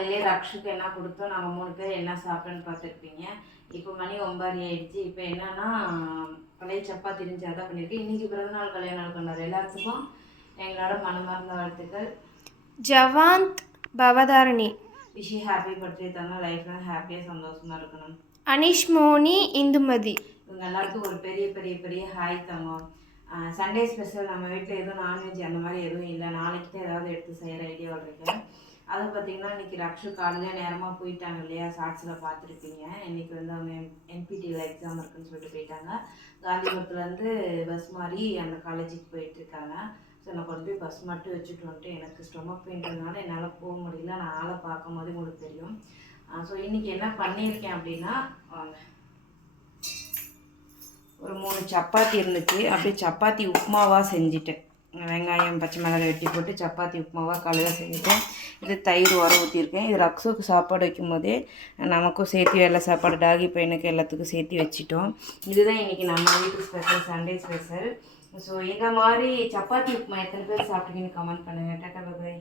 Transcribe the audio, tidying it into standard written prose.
காலையிலே ரக்ஷுக்கு என்ன கொடுத்தோம், நம்ம 3 பேர் என்ன சாப்பிட்டோன்னு பார்த்துருப்பீங்க. இப்போ மணி 9:30 ஆயிடுச்சு. இப்போ என்னன்னா பழைய சப்பாத்தி இருந்துச்சு, அதான் பண்ணியிருக்கேன். இன்றைக்கி பிறந்தநாள் கல்யாண நாள் கொண்டாடுற எல்லாத்துக்கும் எங்களோட மனமார்ந்த வாழ்த்துக்கள். ஜவாந்த் பவதாரணி விஷ் ஹாப்பி பர்த்டே தாங்க, லைஃப்லாம் ஹாப்பியாக சந்தோஷமாக இருக்கணும். அனிஷ் மோனி இந்துமதி இவங்க எல்லாருக்கும் ஒரு பெரிய பெரிய பெரிய ஹாய் தாங்க. சண்டே ஸ்பெஷல் நம்ம வீட்டில் எதுவும் நான்வெஜ் அந்த மாதிரி எதுவும் இல்லை. நாளைக்கு தான் ஏதாவது எடுத்து செய்கிற ஐடியாவில் இருக்கேன். அதுவும் பார்த்திங்கன்னா இன்றைக்கி ரக்ஷு காலையில் நேரமாக போயிட்டாங்க இல்லையா, ஷார்ட்ஸில் பார்த்துருப்பீங்க. இன்றைக்கி வந்து அவங்க என்பிடியில் எக்ஸாம் இருக்குன்னு சொல்லிட்டு போயிட்டாங்க. காந்திபுரத்துலேருந்து பஸ் மாதிரி அந்த காலேஜுக்கு போயிட்டுருக்காங்க. ஸோ நான் கொண்டு போய் பஸ் மட்டும் வச்சுட்டு வந்துட்டு, எனக்கு ஸ்டொமக் பெயின்றதுனால என்னால் போக முடியல. நான் ஆளை பார்க்கும் போது உங்களுக்கு தெரியும். ஸோ இன்றைக்கி என்ன பண்ணியிருக்கேன் அப்படின்னா, வாங்க, ஒரு 3 சப்பாத்தி இருந்துச்சு. அப்படியே சப்பாத்தி உப்புமாவாக செஞ்சுட்டேன். வெங்காயம் பச்சை மிளகாய் வெட்டி போட்டு சப்பாத்தி உப்புமாவாக காலையில் செஞ்சுட்டேன். இது தயிர் உர ஊற்றிருக்கேன். இது ரக்ஸுக்கு சாப்பாடு வைக்கும் போதே நமக்கும் சேர்த்து வெள்ளை சாப்பாடு டாகி பையனுக்கு எல்லாத்துக்கும் சேர்த்து வச்சுட்டோம். இதுதான் இன்றைக்கி நம்ம வீட்டு ஸ்பெஷல், சண்டே ஸ்பெஷல். ஸோ இந்த மாதிரி சப்பாத்தி உப்புமா எத்தனை பேர் சாப்பிட்டீங்கன்னு கமெண்ட் பண்ணுங்கள். Tata by.